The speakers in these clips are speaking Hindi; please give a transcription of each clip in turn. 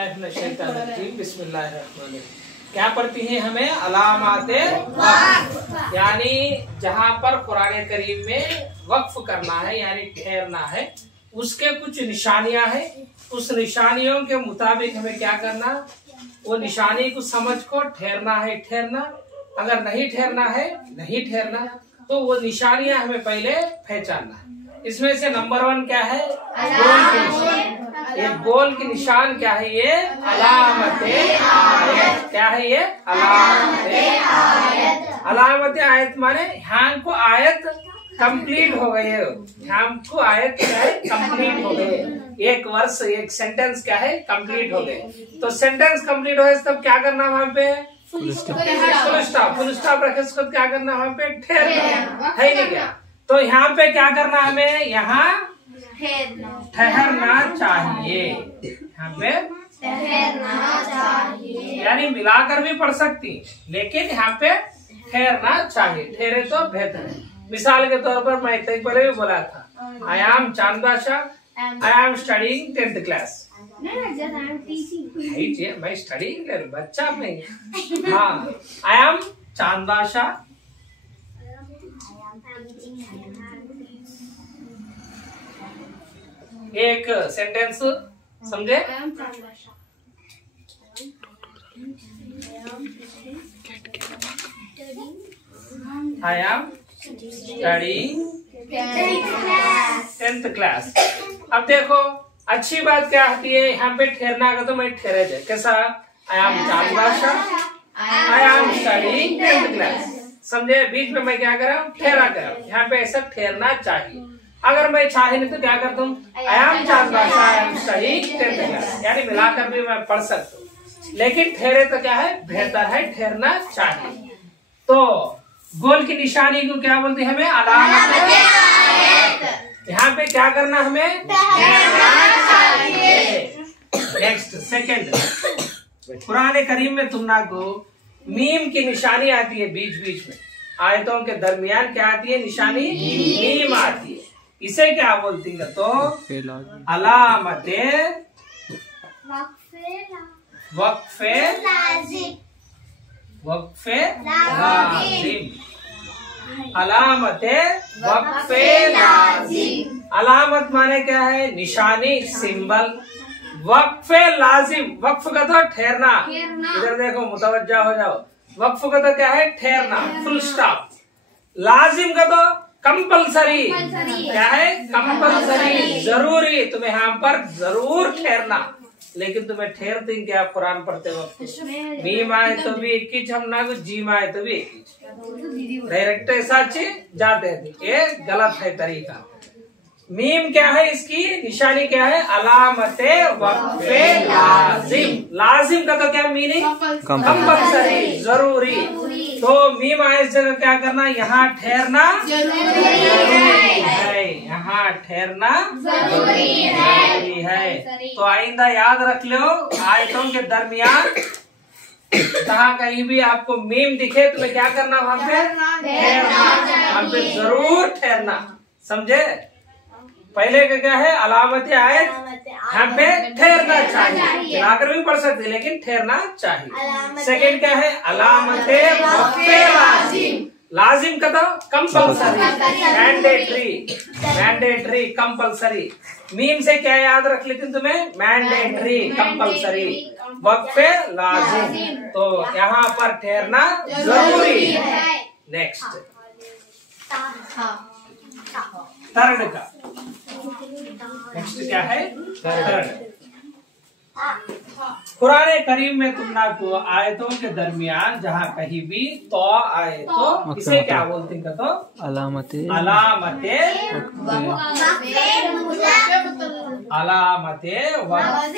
बिस्मिल्लाहिर्रहमानिर्रहीम। क्या पढ़ती हैं हमें? अलामाते वक्फ, यानी जहाँ पर कुरान करीम में वक्फ करना है यानी ठहरना है, उसके कुछ निशानियां हैं। उस निशानियों के मुताबिक हमें क्या करना, वो निशानी को समझ को ठहरना है ठहरना, अगर नहीं ठहरना है नहीं ठहरना। तो वो निशानियां हमें पहले पहचानना है। इसमें से नंबर 1 क्या है? गोल की निशान। ये गोल की निशान क्या है? ये अलामते आयत। क्या है ये? अलामते आयत। अलामते आयत माने यहाँ को आयत कंप्लीट हो गई है, यहाँ को आयत क्या है? कंप्लीट हो गई। एक वर्ष एक सेंटेंस क्या है? कंप्लीट हो गए। तो सेंटेंस कंप्लीट हो गए तब क्या करना वहाँ पे? Full stop. फुल स्टॉप रखे उसको क्या करना वहाँ पे? ठहरना है नहीं क्या? तो यहाँ पे क्या करना हमें? यहाँ ठहरना चाहिए। यहाँ पे ठहरना चाहिए, यानी मिलाकर भी पढ़ सकती, लेकिन यहाँ पे ठहरना चाहिए। ठहरे तो बेहतर है। मिसाल के तौर पर मैं पहले भी बोला था, आई एम चांद बादशाह, I am studying 10th class. मैं स्टडीइंग बच्चा नहीं। हाँ, आई एम चांद बादशाह, एक सेंटेंस समझे? I am studying 10th class. अब देखो अच्छी बात क्या आती है यहाँ पे ठहरना का, तो मैं ठहरे जाए कैसा? आई एम चांद बादशाह, I am studying 10th class. समझे? बीच में मैं क्या कर रहा हूँ? ठहरा कर रहा हूँ। यहाँ पे ऐसा ठहरना चाहिए। अगर मैं चाहे नहीं तो क्या करता हूँ? आई एम चांद बादशाह, I am studying 10th class, यानी मिलाकर भी मैं पढ़ सकता हूँ। लेकिन ठहरे तो क्या है? बेहतर है, ठहरना चाहिए। तो गोल की निशानी को क्या बोलते हैं? हमें अलामत। यहाँ पे क्या करना हमें? ठहरना चाहिए। नेक्स्ट सेकंड, कुरान करीम में तुमना को मीम की निशानी आती है बीच बीच में, आयतों के दरमियान क्या आती है? निशानी मीम आती है। इसे क्या बोलती है? तो अलामते वक्फे लाजिम। अलामते वक्फे लाजिम। अलामत माने क्या है? निशानी, सिंबल। वक्फे लाजिम, वक्फ का तो ठहरना। इधर देखो, मुतवज्जा हो जाओ। वक्फ का तो क्या है? ठहरना, फुल स्टॉप। लाजिम का तो कंपलसरी। क्या है? कंपलसरी, जरूरी। तुम्हें यहाँ पर जरूर ठहरना। लेकिन तुम्हें ठहरते क्या? कुरान पढ़ते वक्त मीम आए तो भी एक ही छमना को, जीम आए तो भी एक ही। डायरेक्ट ऐसा जाते हैं, ये गलत है तरीका। मीम क्या है? इसकी निशानी क्या है? अलामते वक्फे लाजिम। लाजिम का तो क्या मीनिंग? कंपलसरी, जरूरी। तो मीम आए इस जगह क्या करना? यहाँ ठहरना जरूरी है। यहाँ ठहरना जरूरी है। तो आइंदा याद रख लो, आयतों के दरमियान जहाँ कहीं भी आपको मीम दिखे तो क्या करना? वहाँ पे ठहरना, वहाँ पे जरूर ठहरना। समझे? पहले का क्या है? अलामत आयत, यहाँ पे ठहरना चाहिए। मिलाकर भी पढ़ सकते लेकिन ठहरना चाहिए। सेकंड क्या है? अलामत वक्फे लाजिम। लाजिम का तो कंपलसरी, मैंडेटरी, कंपलसरी। मीम से क्या याद रख लेते तुम्हें? मैंडेटरी, कंपलसरी, वक्फे लाजिम। तो यहाँ पर ठहरना जरूरी है। नेक्स्ट थर्ड का नेक्स्ट क्या है? थर्ड, कुरान करीम में तुमना को आयतों के दरमियान जहाँ कहीं भी तो आए तो इसे क्या बोलते हैं? तो अलामते वक्फे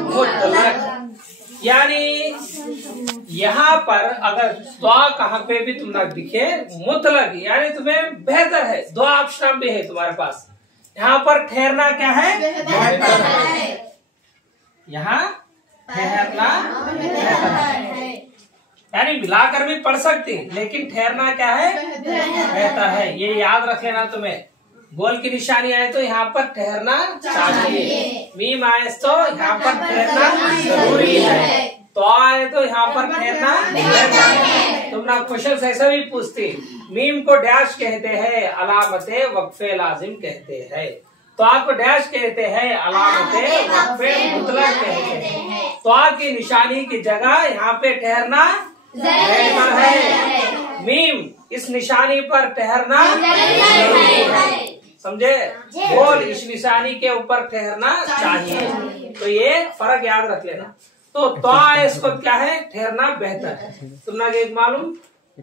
मुतलक। यानी यहाँ पर अगर दुआ कहाँ पे भी तुम ना दिखे मुतलक, यानी तुम्हें बेहतर है। दो ऑप्शन भी है तुम्हारे पास। यहाँ पर ठहरना क्या है? बेहतर है। यहाँ ठहरना बेहतर है, यानी मिलाकर भी पढ़ सकते लेकिन ठहरना क्या है? बेहतर है। ये याद रख लेना तुम्हें। गोल की निशानी आए तो यहाँ पर ठहरना चाहिए। मीम आए तो यहाँ पर ठहरना जरूरी है। तो आए तो यहाँ पर ठहरना है। तुम ना क्वेश्चन ऐसा भी पूछते, मीम को डैश कहते हैं, अलामते वक्फे लाजिम कहते हैं। तो आपको डैश कहते हैं, अलामते वक्फे मुतलक कहते हैं। तो की निशानी की जगह यहाँ पे ठहरना रहना है। मीम इस निशानी पर ठहरना जरूरी है, समझे। गोल इस निशानी के ऊपर ठहरना चाहिए। तो ये फर्क याद रख लेना। तो इसको क्या है, ठहरना बेहतर है। तुमने एक मालूम,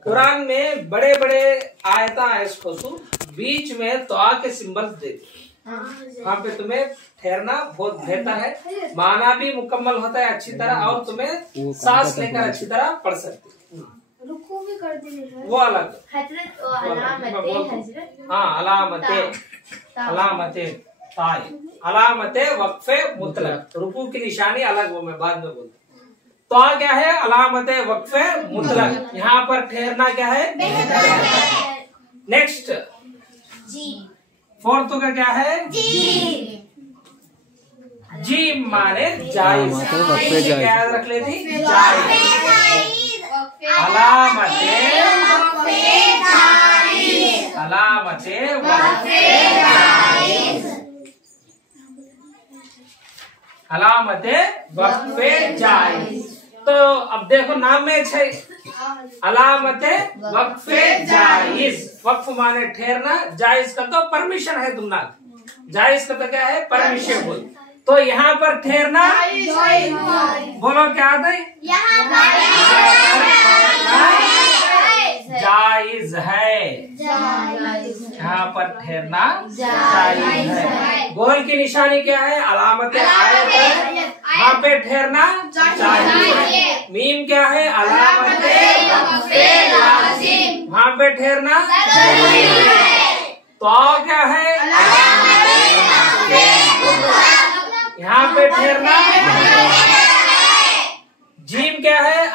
कुरान में बड़े बड़े आयता है, इसको बीच में तो के सिंबल देते, वहाँ पे तुम्हें ठहरना बहुत बेहतर है। माना भी मुकम्मल होता है अच्छी तरह, और तुम्हें सांस लेकर अच्छी तरह पढ़ सकते। रुकू भी कर देंगे वो अलग। हाँ, अलामते ताई, अलामते वक्फे मुतलक। रुकू की निशानी अलग, वो मैं बाद में बोलता। तो क्या है, अलामते वक्फे मुतलक। यहाँ पर ठहरना क्या है, नेक्स्ट फोर्थ का क्या है, जी माने जायज। क्या याद रख लेती, जायज। अलामते वक्फे जायज। तो अब देखो नाम में है अलामते वक्फे जायज। वक्फ माने ठहरना, जायज का तो परमिशन है। तुमना जायज का तो क्या है, परमिशन बोल। तो यहाँ पर ठहरना बोलो क्या आता है, जायज है। यहाँ पर ठहरना जायज है। गोल की निशानी क्या है, अलामत आयत है, यहाँ पे ठहरना चाहिए। मीम क्या है, अलामत वहाँ पे ठहरना जरूरी है। तो क्या है, यहाँ पे ठहरना। जीम क्या है,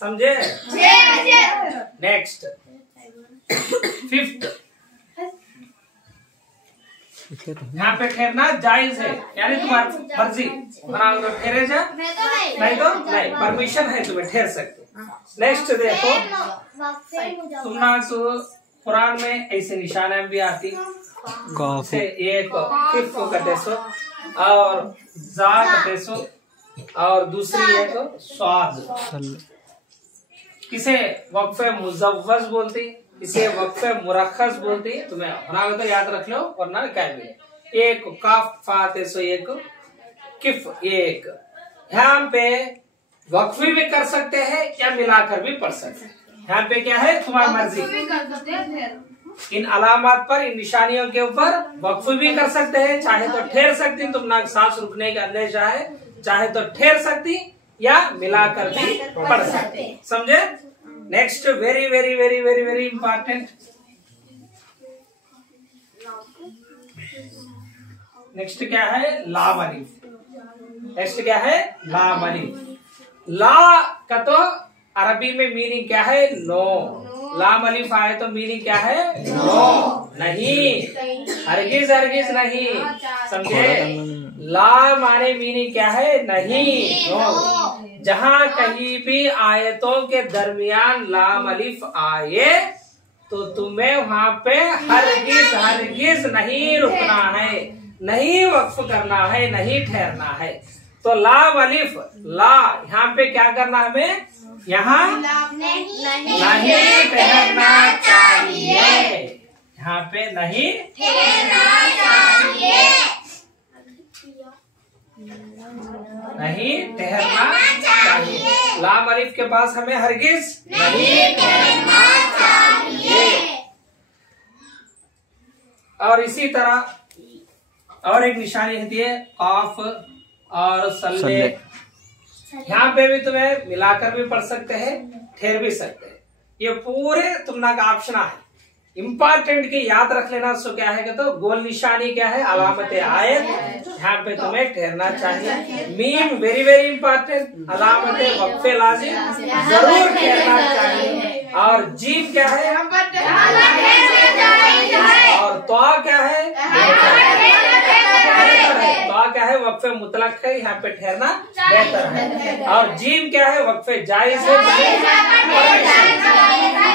समझे। नेक्स्ट फिफ्थ, यहाँ पे ठहरना जायज है, यानी तुम्हारी मर्जी ठहरे जा, नहीं तो नहीं, परमिशन है, तुम्हें ठहर सकते। नेक्स्ट देखो, तुमना कुरान में ऐसे निशाना भी आती, से एक किफ कहते सो, और जा कहते सो, और दूसरी एक स्वाद। किसे वक्फे मुजव्वज बोलती, इसे वक्फे मुरक्खस बोलती। तुम्हें होना तो याद रख लो, वरना क्या भी। एक काफ फाते सो, एक किफ, एक। यहाँ पे वक्फी भी कर सकते हैं या मिलाकर भी पढ़ सकते हैं। यहाँ पे क्या है, तुम्हारी मर्जी। इन अलामत पर, इन निशानियों के ऊपर वक्फ भी कर सकते हैं, चाहे तो ठहर सकती, तुम ना सांस रुकने का अंदेशा है, चाहे तो ठहर सकती या मिलाकर भी पढ़ सकते, समझे। Next very very very very very important, next क्या है, लाम अलिफ। नेक्स्ट क्या है, लाम अलिफ। ला का तो अरबी में मीनिंग क्या है, नो। लाम अलिफ आए तो मीनिंग क्या है, नो, नहीं, हरगिज हरगिज नहीं, समझे। ला माने मीनिंग क्या है, नहीं, नो। जहाँ कहीं भी आयतों के दरमियान लाम अलिफ आए तो तुम्हें वहाँ पे हरगिज हरगिज नहीं रुकना है, नहीं वक्फ करना है, नहीं ठहरना है। तो लाम अलिफ, ला यहाँ पे क्या करना हमें, यहाँ नहीं ठहरना चाहिए, यहाँ पे नहीं ठहरना चाहिए, नहीं ठहरना चाहिए। लाम अलिफ के पास हमें हरगिज नहीं ठहरना चाहिए। और इसी तरह और एक निशानी होती है काफ और सल्ले। यहाँ पे भी तुम्हें मिलाकर भी पढ़ सकते हैं, ठहर भी सकते हैं। ये पूरे तुमना का ऑप्शन है, इम्पोर्टेंट की याद रख लेना। सो क्या है तो गोल निशानी क्या है, अलामत आयत, यहाँ पे तुम्हें ठहरना चाहिए। मीम वेरी वेरी इम्पोर्टेंट, अलामत वक्फे लाजिम जरूर ठहरना चाहिए। और जीम क्या है, और तो क्या है, तो क्या है वक्फे मुतलक है, यहाँ पे ठहरना बेहतर है। और जीम क्या है, वक्फे जायज है।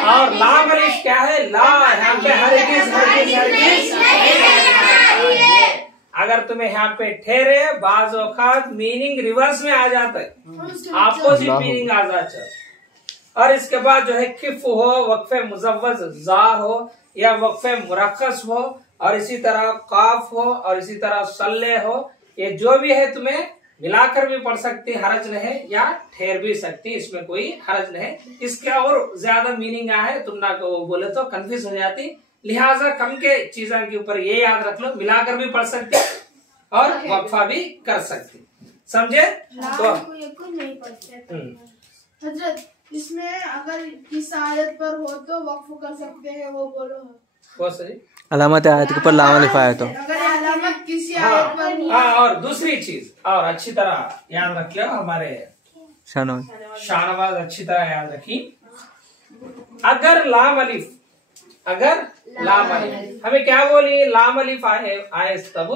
और लाम अलिफ क्या है, ला, यहाँ पे हरगिज हरगिज हरगिज। अगर तुम्हें यहाँ पे ठहरे, बाज औकात मीनिंग रिवर्स में आ जाता है, अपोजिट मीनिंग आ जाता है। और इसके बाद जो है किफ हो, वक्फे मुजव्वज जा हो, या वक्फे मुरक्कस हो, और इसी तरह काफ हो, और इसी तरह सल्ले हो, ये जो भी है तुम्हें मिलाकर भी पढ़ सकती, हरज नहीं, या ठहर भी सकती, इसमें कोई हरज नहीं। इसके और ज्यादा मीनिंग है, तुम ना को बोले तो कंफ्यूज हो जाती, लिहाजा कम के चीजों के ऊपर ये याद रख लो, मिलाकर भी पढ़ सकती और वक्फा भी कर सकती, समझे? तो नहीं पढ़ते हजरत, इसमें अगर किस आयत पर हो तो वक्फ कर सकते हैं, वो बोलो। बहुत सही, अलामत आयत के ऊपर लाम अलिफ आया तो अगर अलामत किसी आयत पर नहीं। और दूसरी चीज और अच्छी तरह याद रख लो, हमारे शाहनवाज अच्छी तरह याद रखी, अगर लाम अलिफ, अगर लाम अलिफ हमें क्या बोली, लाम अलिफ आए तब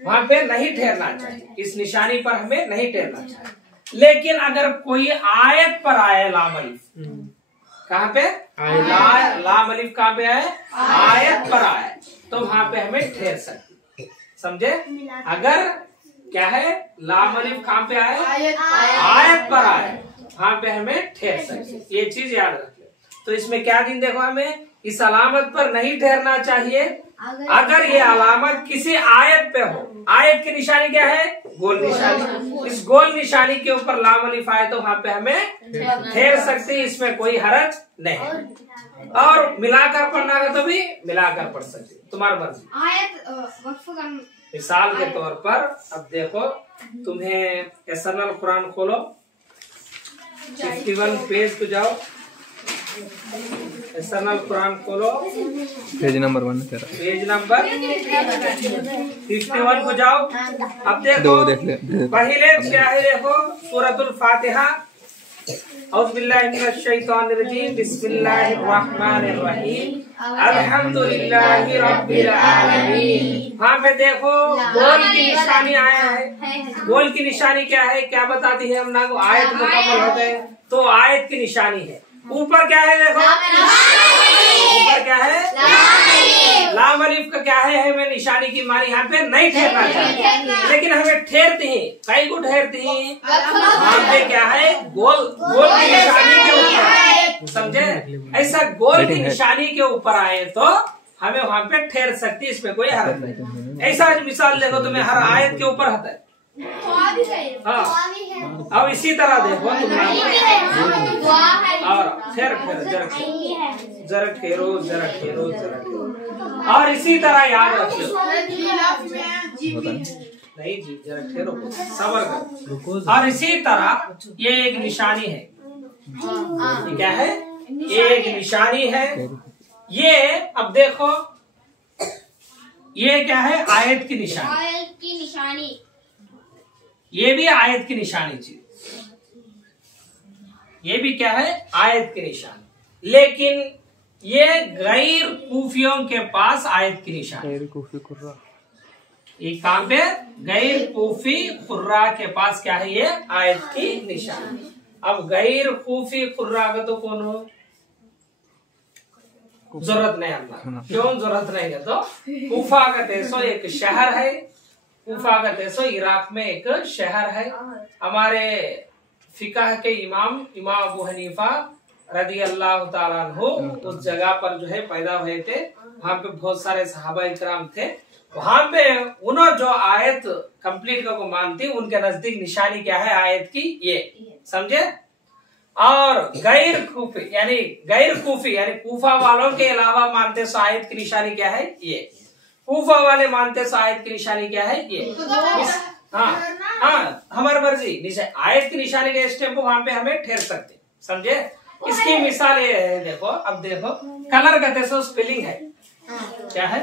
वहां पे नहीं ठहरना चाहिए, इस निशानी पर हमें नहीं ठहरना चाहिए। लेकिन अगर कोई आयत पर आए लाम अलिफ, कहाँ पे लाम अलिफ कहाँ पे आए, आयत पर आए, तो वहां पे हमें ठहर सकते, समझे? अगर क्या है, लाम अलिफ कहाँ पे आए, आयत पर आए, वहां पे हमें ठहर सकते, ये चीज याद रख लो। तो इसमें क्या दिन देखो, हमें इस अलामत पर नहीं ठहरना चाहिए अगर ये अलामत किसी आयत पे हो। आयत की निशानी क्या है, गोल निशानी, इस गोल निशानी के ऊपर लाम अलिफ आए तो वहां पे हमें ठहर सकते, इसमें कोई हरज नहीं। और मिलाकर पढ़ना है तो भी मिलाकर पढ़ सकते, तुम्हारी मर्जी। आयत वक्फ का मिसाल के तौर पर अब देखो, तुम्हें एसएनएल कुरान खोलो, 51 पेज को जाओ, एसएनएल कुरान खोलो, पेज नंबर 1, पेज नंबर 51 को जाओ। अब देखो पहले क्या है, देखो सूरतुल फातिहा, औज़ु बिल्लाहि मिनश शैतानिर रजीम, बिस्मिल्लाहिर रहमानिर रहीम, अल्हम्दुलिल्लाहि रब्बिल आलमीन। वहाँ पे देखो गोल की निशानी आया है, गोल की निशानी क्या है, क्या बताती है, हम ना को आयत मुकम्मल हो गए तो आयत की निशानी है। ऊपर क्या है, देखो ऊपर क्या है, लाम अलिफ का क्या है, हमें निशानी की मानी यहाँ पे नहीं ठहरना चाहिए, लेकिन हमें ठहरती है, कई को ठहरती है, वहाँ पे क्या है, गोल की निशानी के ऊपर, समझे? ऐसा गोल की निशानी के ऊपर आए तो हमें वहाँ पे ठहर सकती, इसमें कोई हरज नहीं। ऐसा मिसाल देखो, तुम्हें हर आयत के ऊपर होता है। हाँ, अब इसी तरह देखो तुम, और फिर जरा ठहरो, और इसी तरह याद रख लो, नहीं जी जरा ठहरो, सबर करो। और इसी तरह ये एक निशानी है, ये क्या है, ये एक निशानी है। ये अब देखो, ये क्या है, आयत की निशानी, ये भी आयत की निशानी चीज, ये भी क्या है, आयत की निशानी, लेकिन ये गैर कूफियों के पास आयत की निशानी, ये कहाँ पे, गैर कूफी खुर्रा के पास क्या है, ये आयत की निशानी। अब गैर कूफी खुर्रा का तो कौन हो, जरूरत नहीं, अल्लाह क्यों जरूरत नहीं है, तो कूफा का तेसो एक शहर है, कूफा का तेसो इराक में एक शहर है। हमारे फिकाह के इमाम अबू हनीफा रदी अल्लाह ताला अन्हु उस जगह पर जो है पैदा हुए थे, वहाँ पे बहुत सारे सहाबा इकराम थे, वहाँ पे उन्होंने जो आयत कंप्लीट को मानती, उनके नजदीक निशानी क्या है, आयत की, ये समझे? और गैर कूफी यानी कूफा वालों के अलावा मानते सो आयत की निशानी क्या है, ये कूफा वाले मानते सो आयत की निशानी क्या है, ये। हाँ, हमारी मर्जी, आयत की निशानी के स्टेप को वहां पे हमें ठहर सकते, समझे? इसकी मिसाल ये है, देखो अब देखो कलर का देखो स्पेलिंग है क्या है,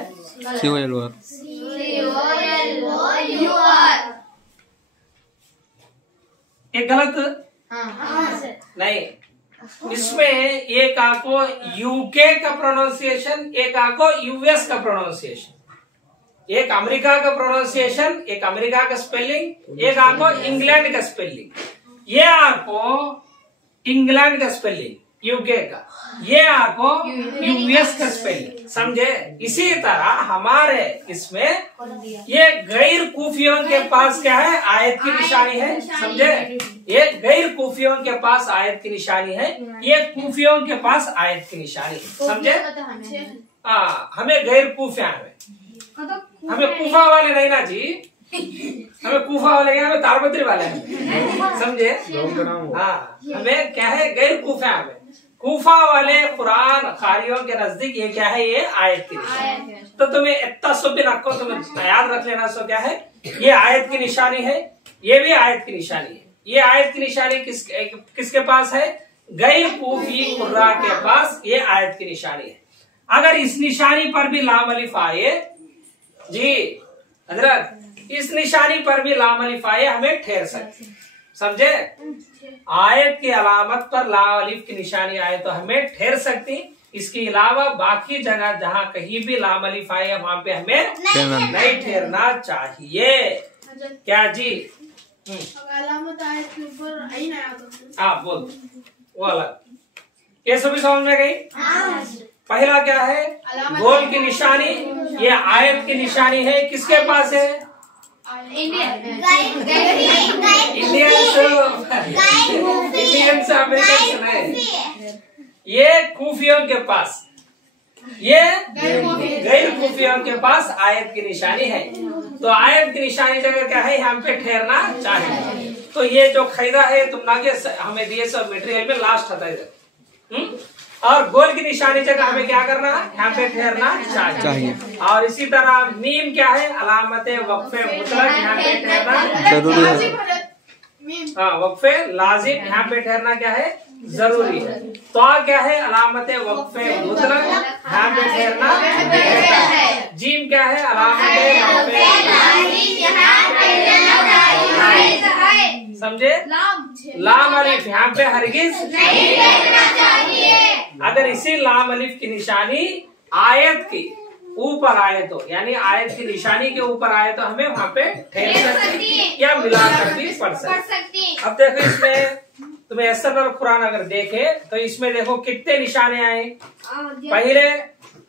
COLOR। ये गलत नहीं, इसमें एक आपको यूके का प्रोनाउंसिएशन, एक आपको यूएस का प्रोनाउंसिएशन, एक अमेरिका का प्रोनाउंसिएशन, एक अमेरिका का स्पेलिंग, एक आपको इंग्लैंड का स्पेलिंग, ये आपको इंग्लैंड का स्पेलिंग यूके का, ये आपको यूएस का स्पेलिंग, समझे। इसी तरह हमारे इसमें ये गैर कूफियों के पास क्या है, आयत की निशानी है, समझे। ये गैर कूफियों के पास आयत की निशानी है, ये कूफियों के पास आयत की निशानी है, समझे। हमें गैर कूफिया है, हमें कूफा वाले नहीं ना जी, हमें कूफा वाले क्या, हमें तारपत्री वाले हैं, समझे। हाँ, हमें क्या है, गैर कूफा में, कूफा वाले कुरान खारियों के नजदीक ये क्या है, ये आयत की निशानी। तो तुम्हें इतना सुबह रखो, तुम्हें याद रख लेना सो क्या है, ये आयत की निशानी है, ये भी आयत की निशानी है। ये आयत की निशानी किसके पास है, गैर कूफी कुर्रा के पास ये आयत की निशानी है। अगर इस निशानी पर भी लाम अलिफ आए जी हजरत, इस निशानी पर भी लाम अलिफ आए, हमें ठहर सकते, समझे। आयत की अलामत पर लाम अलिफ की निशानी आए तो हमें ठहर सकती, इसके अलावा बाकी जगह जहाँ कहीं भी लाम अलिफ आए वहां पे हमें नहीं ठहरना चाहिए। क्या जी, अलामत आयत के ऊपर आई ना, हाँ बोल, वो अलग, ये सभी समझ में गई। पहला क्या है, गोल की निशानी, ये आयत की निशानी है, किसके पास है, इंडियन से अमेरिकन है, ये कूफियों के पास, ये गैर कूफियों के पास आयत की निशानी है। तो आयत की निशानी जगह क्या है, यहाँ पे ठहरना चाहिए। तो ये जो खरीदा है तुम ना के हमें दिए सब मटेरियल में लास्ट आता है, और गोल की निशानी जगह हमें क्या करना, यहाँ पे ठहरना चाहिए। और इसी तरह मीम क्या है, अलामत वक्फे मुतलक, यहाँ पे ठहरना जरूरी है। हाँ, वक्फे लाजिम, यहाँ पे ठहरना क्या है, जरूरी है। तो क्या है, अलामत वक्फे मुतलक, यहाँ पे ठहरना है। जीम क्या है, अलामत समझे, लाम अलिफ यहाँ पे हरगिज नहीं ठहरना चाहिए। अगर इसी लाम अलिफ की निशानी आयत की ऊपर आए तो, यानी आयत की निशानी के ऊपर आए तो हमें वहाँ पे ठहर सकती या मिलाकर भी पढ़ सकती। अब देखो इसमें तुम्हें एक्सटर्नल कुरान अगर देखे तो इसमें देखो कितने निशाने आए। पहले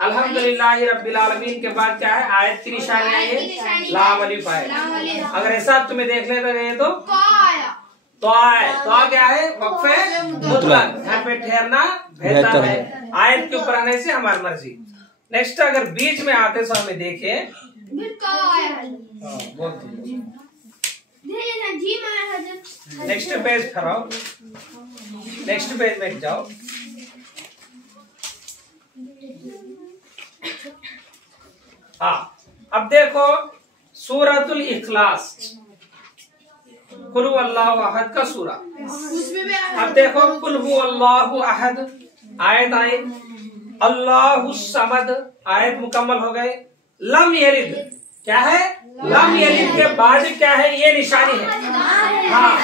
अल्हम्दुलिल्लाह रब्बिल आलमीन के बाद क्या है, आयत की निशानी आई है, लाम अलिफ आए। अगर ऐसा तुम्हें देख लेते गए तो आए, तो क्या है, वक्फे मुतलक, यहाँ पे ठहरना बेहतर है, आयत के ऊपर आने से हमारी मर्जी। नेक्स्ट अगर बीच में आते तो हमें देखे, नेक्स्ट पेज कराओ, नेक्स्ट पेज में जाओ। हाँ, अब देखो सूरतुल इखलास, कुल हु अल्लाहु अहद का सूरा। अब देखो कुल हु अल्लाहु अहद आयत आई, अल्लाहु समद आयत मुकम्मल हो गए। लम यलिद क्या है, लम यलिद के बाद क्या है, ये निशानी है। हाँ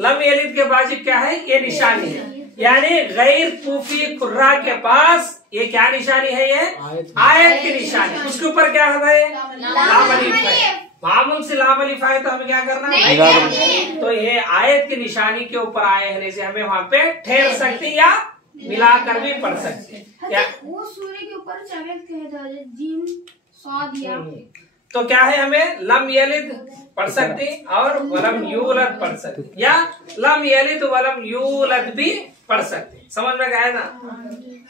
लम यलिद के बाद क्या है, ये निशानी है। यानी गैर कूफी कुर्रा के पास ये क्या निशानी है, ये आयत की निशानी। उसके ऊपर क्या है, लाम अलिफ है। मामूल से लाम अलिफ आए तो हमें क्या करना है, तो ये आयत की निशानी के ऊपर आए होने से हमें वहाँ पे ठहर सकती या मिलाकर भी पढ़ सकते क्या, वो सूर्य के ऊपर जीम स्वाद या तो क्या है, हमें लम यलिद पढ़ सकते और वलम यूलद पढ़ सकते, या लम यलिद वलम यूलद भी पढ़ सकते। समझ में गया ना।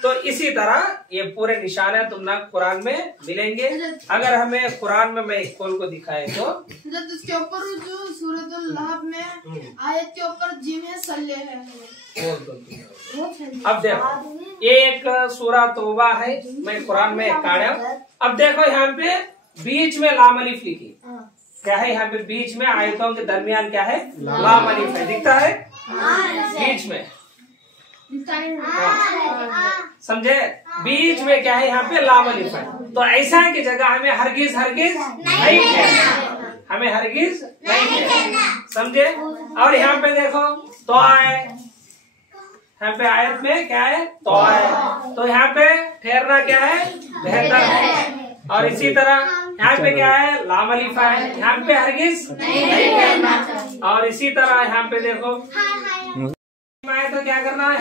तो इसी तरह ये पूरे निशाने तुम ना कुरान में मिलेंगे। अगर हमें कुरान में मैं खोल को दिखाए तो उसके ऊपर जो सूरतुल लहब में आयत के ऊपर जिम है, सल्ले है। अब देखो ये एक सूरा तौबा है, मैं कुरान में काढ़ा। अब देखो यहाँ पे बीच में लाम अलिफ लिखी, क्या है यहाँ पे बीच में आयतों के दरमियान क्या है, लाम अलिफ है, दिखता है। बीच में, समझे? बीच में क्या है यहाँ पे लाम अलिफ है। तो ऐसा है कि जगह हमें हरगिज हरगिज नहीं कहना, हमें हरगिज नहीं कहना, समझे? और यहाँ पे देखो तो आए, यहाँ पे आयत में क्या है तो आए, तो यहाँ पे ठहरना क्या है बेहतर है। और इसी तरह यहाँ पे क्या है लाम अलिफा है, यहाँ पे हरगिज नहीं कहना। और इसी तरह यहाँ पे देखो तो क्या करना है,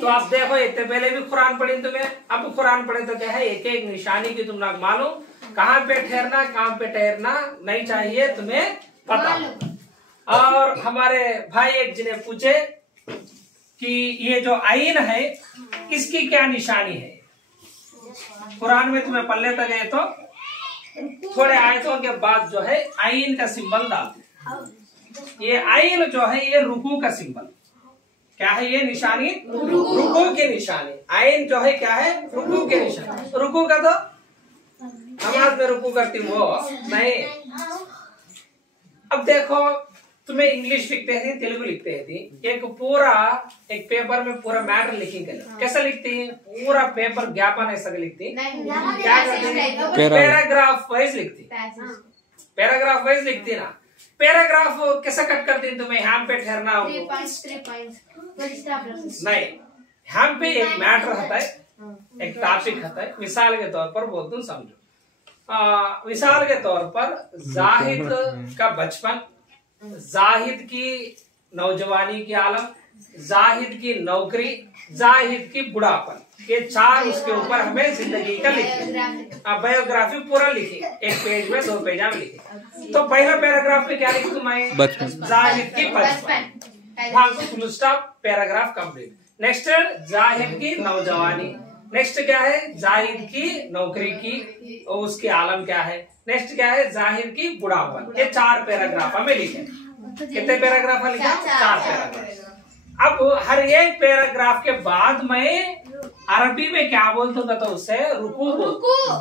तो आप देखो इतने पहले भी कुरान पढ़ी तुम्हें, अब कुरान पढ़े तो क्या है एक एक निशानी की तुम ना मालूम, कहाँ पे ठहरना कहाँ पे ठहरना नहीं चाहिए तुम्हें पता। और हमारे भाई एक जिन्हें पूछे कि ये जो आइन है इसकी क्या निशानी है, कुरान में तुम्हें पढ़ लेता गए तो थोड़े आयतों के बाद जो है आइन का सिंबल डालते। ये आइन जो है ये रुकू का सिंबल, क्या है ये निशानी रुकू की निशानी। आइन जो है क्या है रुकू की निशानी। रुकू का तो नमाज में रुकू करती वो नहीं। अब देखो तुम्हें इंग्लिश लिखते हैं तेलुगु लिखते हैं, एक पूरा एक पेपर में पूरा मैटर लिखेंगे, कैसा लिखती है पूरा पेपर ज्ञापन ऐसा लिखती है, क्या करते हैं पैराग्राफ वाइज लिखती, पैराग्राफ वाइज लिखती ना। पैराग्राफ कैसा कट करती है तुम्हें यहाँ पे ठहरना हो नहीं, यहाँ पे एक मैटर होता है एक टॉपिक होता है। मिसाल के तौर पर बोलता हूँ समझो, मिसाल के तौर पर जाहिद का बचपन, जाहिद की नौजवानी की आलम, जाहिद की नौकरी, जाहिद की बुढ़ापन, ये चार उसके ऊपर हमें जिंदगी का लिखी बायोग्राफी पूरा लिखी, एक पेज में 2 पेज में लिखी। तो पहला पैराग्राफ में क्या लिखी तुम्हें जाहिद की बचपन, full stop paragraph complete. Next Zahid की नौजवानी, नेक्स्ट क्या है जाहिद की नौकरी की और उसकी आलम क्या है, नेक्स्ट क्या है जाहिद की बुढ़ापन। ये 4 पैराग्राफ हमें लिखे। कितने पैराग्राफ लिखा 4 पैराग्राफ। अब हर एक पैराग्राफ के बाद मैं अरबी में क्या बोलता तो उससे रुकू बोलता।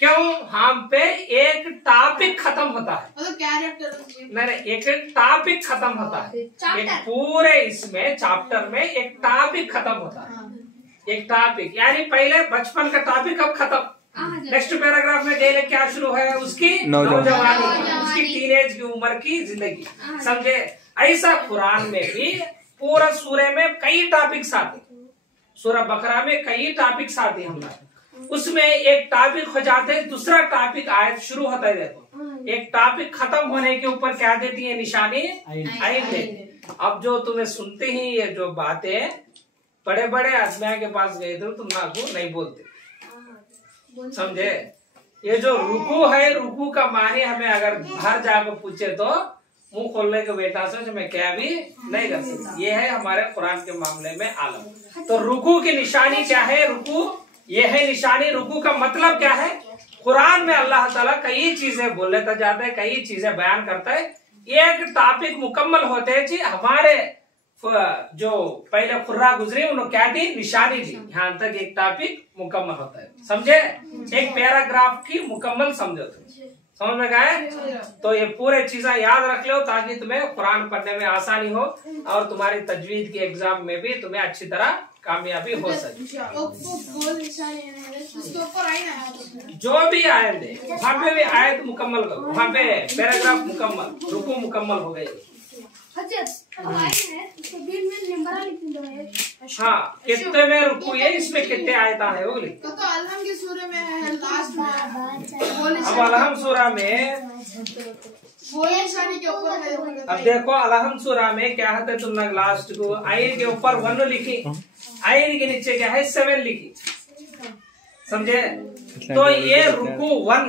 क्यों हम पे एक टॉपिक खत्म होता है, नहीं एक टॉपिक खत्म होता है, एक पूरे इसमें चैप्टर में एक टॉपिक खत्म होता है, एक टॉपिक यानी पहले बचपन का टॉपिक अब खत्म। नेक्स्ट पैराग्राफ में डेले क्या शुरू है उसकी नौजवानी, उसकी टीनेज की उम्र की जिंदगी, समझे? ऐसा कुरान में भी पूरा सूरे में कई टॉपिक्स आते, सूरह बकरा में कई टॉपिक्स आते हैं, उसमें एक टॉपिक हो जाते हैं दूसरा टॉपिक आयत शुरू होता है। देखो एक टॉपिक खत्म होने के ऊपर क्या देती है निशानी आयत देती। अब जो तुम्हें सुनते ही ये जो बातें बड़े बड़े आदमिया के पास गए थे तुम ना को नहीं बोलते, समझे? ये जो रुकू है रुकू का माने हमें अगर बाहर जाकर पूछे तो मुंह खोलने के बेटा से मैं क्या भी नहीं कर सकता। ये है हमारे कुरान के मामले में आलम। तो रुकू की निशानी क्या है, रुकू ये है निशानी। रुकू का मतलब क्या है, कुरान में अल्लाह ताला कई चीजें बोल लेता जाता है, कई चीजें बयान करता है। एक टॉपिक मुकम्मल होते हैं जी, हमारे जो पहले खुर्रा गुजरी उन्होंने क्या दी निशानी दी, यहाँ तक एक टॉपिक मुकम्मल होता है, समझे? एक पैराग्राफ की मुकम्मल समझो तुम, समझ में गए? तो ये पूरे चीजें याद रख लो ताकि तुम्हें कुरान पढ़ने में आसानी हो और तुम्हारी तजवीद के एग्जाम में भी तुम्हें अच्छी तरह कामयाबी हो सके। जो भी आयत दे वहाँ पे भी आयत मुकम्मल करो, वहाँ पे पैराग्राफ मुकम्मल, रुकू मुकम्मल हो गई। हाँ कितने में रुकू है, इसमें कितने आयता है वो लिख। तो अलहम के सूरे में है लास्ट में। अब अलहम सूरा में के ऊपर है। अब देखो अलहम सूरा में क्या है, तुम लोग लास्ट को आयन के ऊपर 1 लिखी, आयन के नीचे क्या है 7 लिखी, समझे? तो ये रुकू 1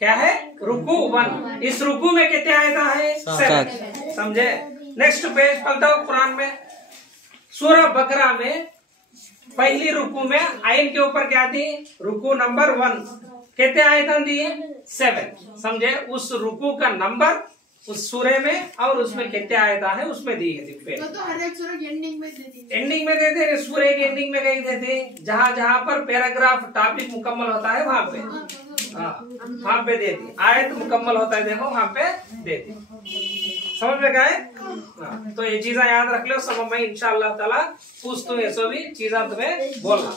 क्या है, रुकू 1। इस रुकू में कितने आयता है 7, समझे? नेक्स्ट पेज पढ़ता हूँ कुरान में, सूरह बकरा में पहली रुकू में आयन के ऊपर क्या थी, रुकू नंबर 1, कितने आयतन दिए 7, समझे? उस रुकू का नंबर उस सूरे में और उसमें कितने आयता है उसमें दिए थे। तो हर एक सूरह एंडिंग में देते, एंडिंग में देते, सूरे के एंडिंग में कहीं देते, जहाँ जहाँ पर पैराग्राफ टॉपिक मुकम्मल होता है वहाँ पे, हाँ वहाँ पे देती, आयत मुकम्मल होता है देखो वहाँ पे देती। समझ में गए? तो ये चीजा याद रख लो, सब मैं इंशाअल्लाह ताला पूछ तू ये सभी चीजा तुम्हें बोलना।